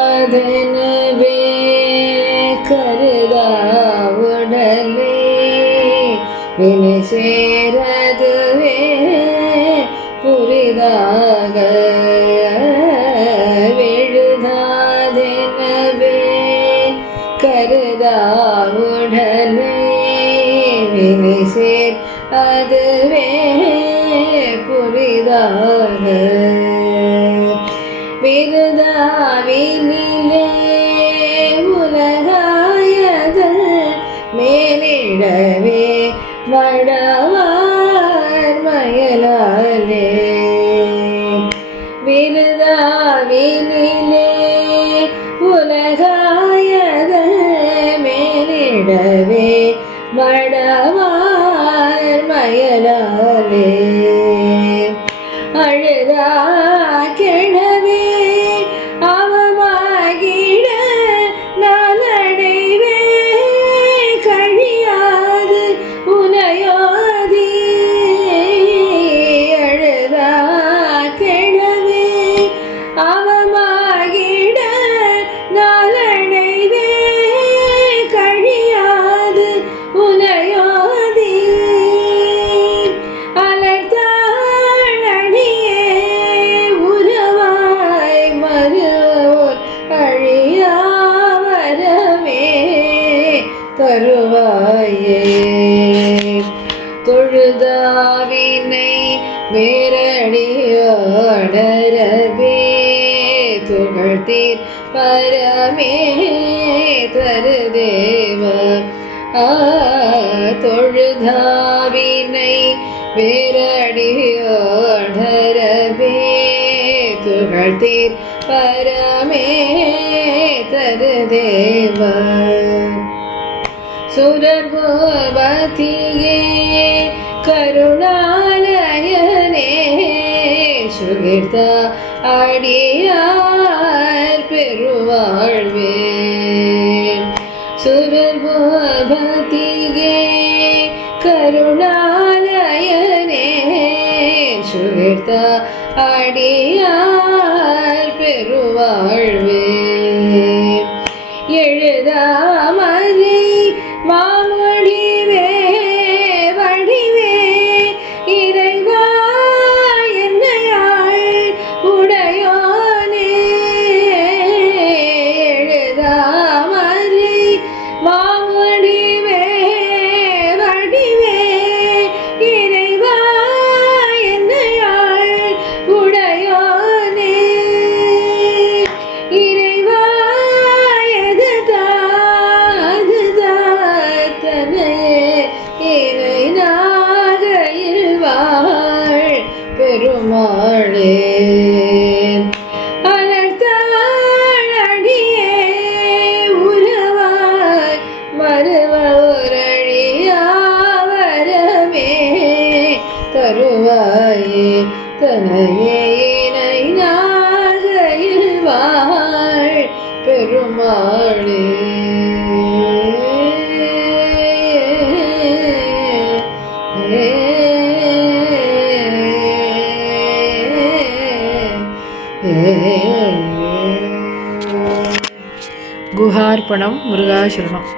விழுதாதெனவே கருதா உடலே வினை சேரதுவே புரிதாக விழுதாதெனவே கருதா உடலே வினை சேர் அதுவே புரிதாக விருதாவினிலே உலகாயதல் மேலிடவே மடவார் மயலாலே விருதாவினிலே உலகாயதல் மேலிடவே மடவார் மயலாலே அழுதா கெடவே அவமாகிட நாளடைவே கழியாது உனையோதி அழுதா கெடவே அவமாகிட நாளடைவே கழியாது உனையோதி தருவாயே தொழுதாவினை வேரடியோடரவே துகழ்த்தீர் பரமே தருதேவ தொழுதாவினை வேரடியோடரவே துகழ்த்தீர் பரமே தருதேவ சுரபோவதியே கருணாலயனே சுகிர்த அடியார் பெருவாழ்வே சுரபோவதியே கருணாலயனே சுகிர்த அடியார் பெருவாழ்வே எழுதாமறை மாமொழிவே வடிவே இறைவா என்னையாள் உடையோனே எழுதாமறை மாமொழிவே வடிவே இறைவா என்னையாள் உடையோனே இறைவா பெருமாளே அலர்த்தாளடியே உறவாய் மறுவரழியாவரமே தருவாயே தனையே இணை நாகையில் வாழ் பெருமாளே குஹார்ப்பணம் முருகாசரணம்.